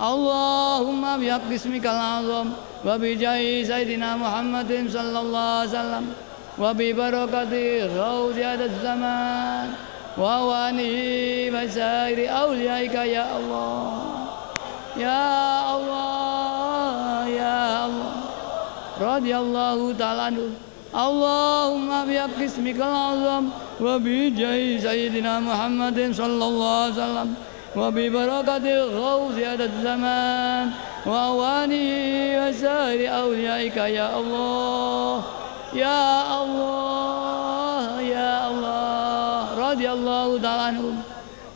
Allahumma bihaqqi ismikal azam wa bi jahi sayyidina Muhammadin sallallahu alaihi wasallam wa bi barakati ghauzi adad zaman wa wani wa sairi awliyaika ya Allah ya Allah ya Allah radhiyallahu ta'ala anhu. Allahumma bihaqqi ismikal azam wa bi jahi sayyidina Muhammadin sallallahu alaihi wasallam wa bi barakati ghauzi adad zaman wa wani wa sairi awliyaika ya Allah ya Allah ya Allah radhiyallahu ta'ala anhum.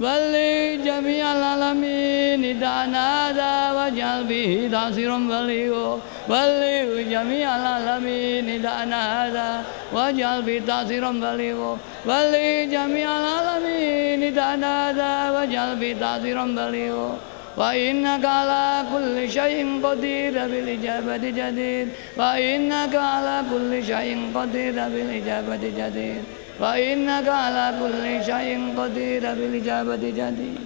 Balli jami'al alamin idana ada waj'al bihi ta'siran baligho. Balli jami'al alamin idana ada waj'al bihi ta'siran baligho. Balli jami'al alamin idana ada waj'al bihi ta'siran baligho. Wa innaka ala kulli syai'in qadir bil ijabati jadir. Wa innaka ala kulli syai'in qadir bil ijabati jadir. Wa innaka ala kulli syai'in qadir bil ijabati jadir.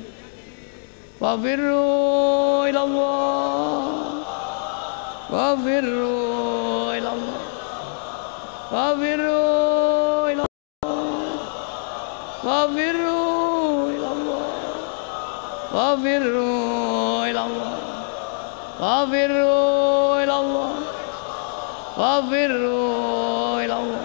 Wa firru ila Allah. Wa firru ila Allah. Wa firru ila Allah. Wa firru ila Allah. Wa firru ila Allah. Wa firru ila Allah. Wa firru ila Allah.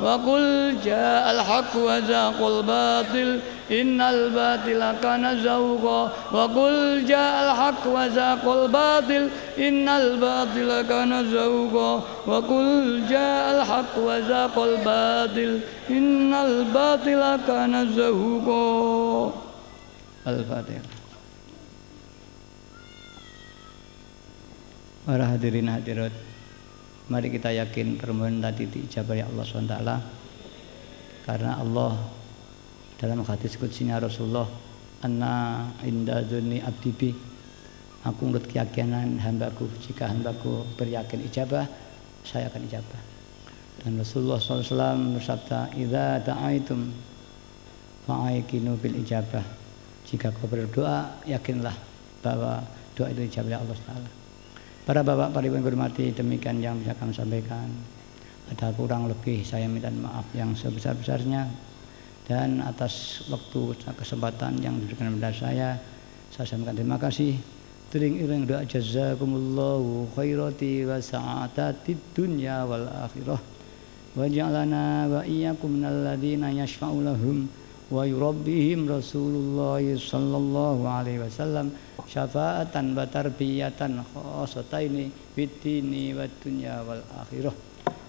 Wa qul ja'al haqq wa zaqal batil innal batila kana zahuqa. Wa qul ja'al haqq wa zaqal batil innal batila kana zahuqa. Wa qul ja'al haqq wa zaqal batil innal batila kana zahuqa. Al-Fatihah. Para hadirin hadirat, mari kita yakin permohonan tadi diijabah oleh Allah SWT, karena Allah dalam hadis qudsinya Rasulullah anna inda dzunni abdi bi, aku menurut keyakinan hambaku, jika hambaku beryakin ijabah, saya akan ijabah. Dan Rasulullah SAW bersabda, idza da'aitum fa'aikinu bil ijabah, jika kau berdoa yakinlah bahwa doa itu dijawab oleh Allah Ta'ala. Para bapak, para ibu yang hormati, demikian yang bisa kami sampaikan. Ada kurang lebih saya minta maaf yang sebesar-besarnya, dan atas waktu kesempatan yang diberikan kepada saya sampaikan terima kasih. Tering-iring doa jazakumullahu khairati wa sa'atatid dunya wal akhirah. Wa ja'alana wa iyyakum minal ladzina yashfa'u lahum wa yurabbihim Rasulullah sallallahu alaihi wasallam syafa'atan wa tarbiyatan khassataini fid dini wad dunya wal akhirah.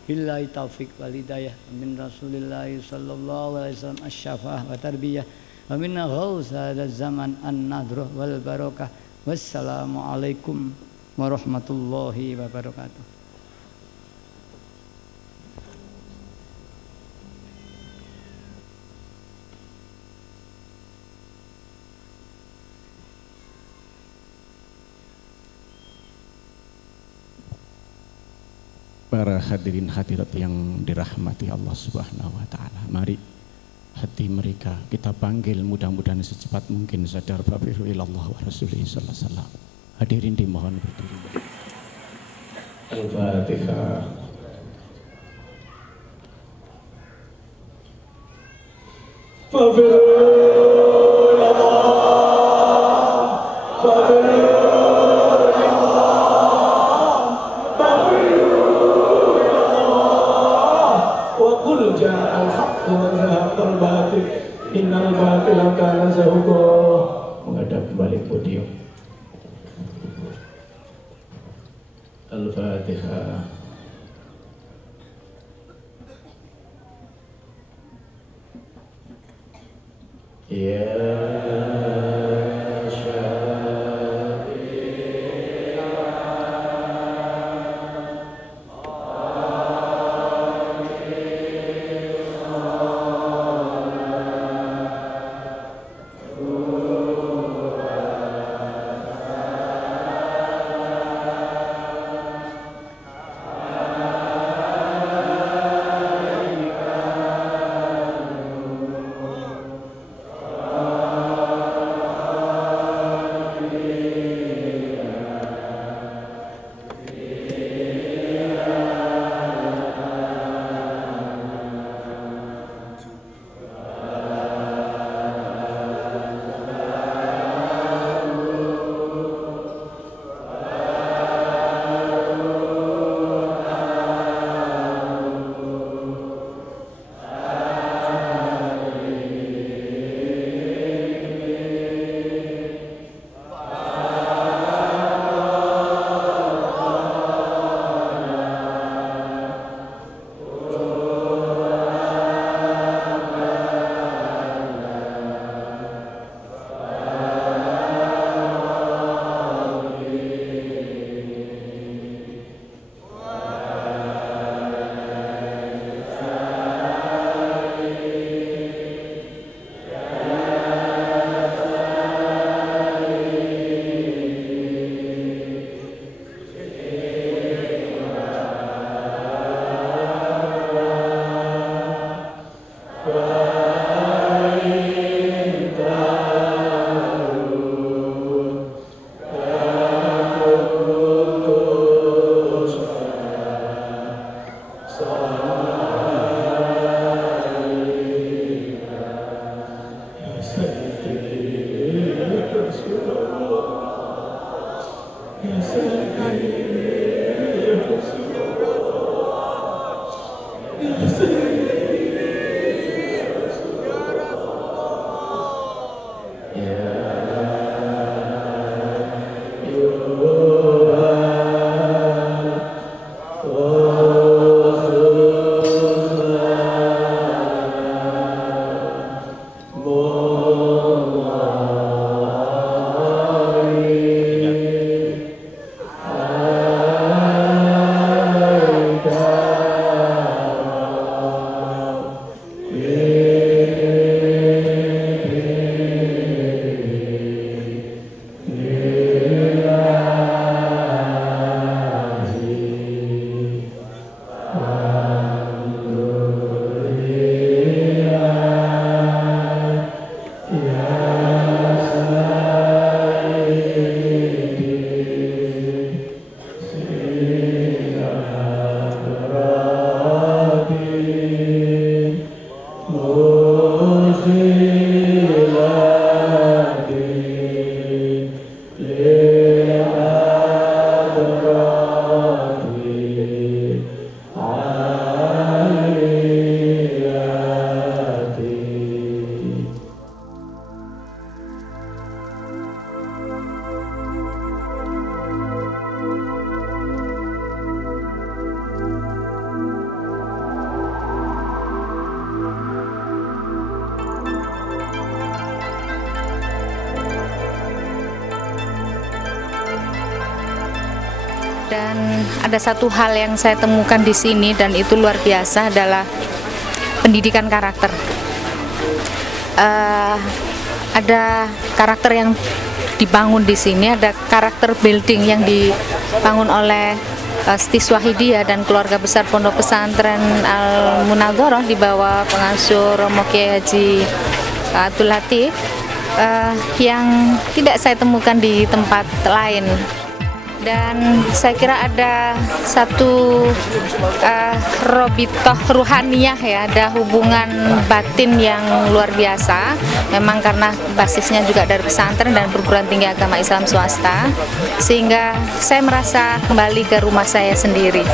Billahi taufiq wal hidayah min Rasulillah sallallahu alaihi wasallam asy-syafa'ah wa tarbiyah wa minna ghaus hadzal zaman an-nadrah wal barakah. Wassalamualaikum warahmatullahi wabarakatuh. Para hadirin hadirat yang dirahmati Allah Subhanahu wa taala, mari hati mereka kita panggil, mudah-mudahan secepat mungkin sadar fafiru ilallah wa rasulih sallallahu alaihi wasallam. Hadirin dimohon berdiri. Al-Fatihah. Fafiru ilallah, fafiru innal batila kana zahuqa. Menghadap balik podium. Al-Fatihah. Ya Dan ada satu hal yang saya temukan di sini dan itu luar biasa adalah pendidikan karakter. Ada karakter yang dibangun di sini, ada karakter building yang dibangun oleh Siti Swahidiyah dan keluarga besar Pondok Pesantren Al Munadharah di bawah pengasuh Romo Kiai Haji Abdul Latif, yang tidak saya temukan di tempat lain. Dan saya kira ada satu robitoh ruhaniyah ya, ada hubungan batin yang luar biasa. Memang karena basisnya juga dari pesantren dan perguruan tinggi agama Islam swasta, sehingga saya merasa kembali ke rumah saya sendiri.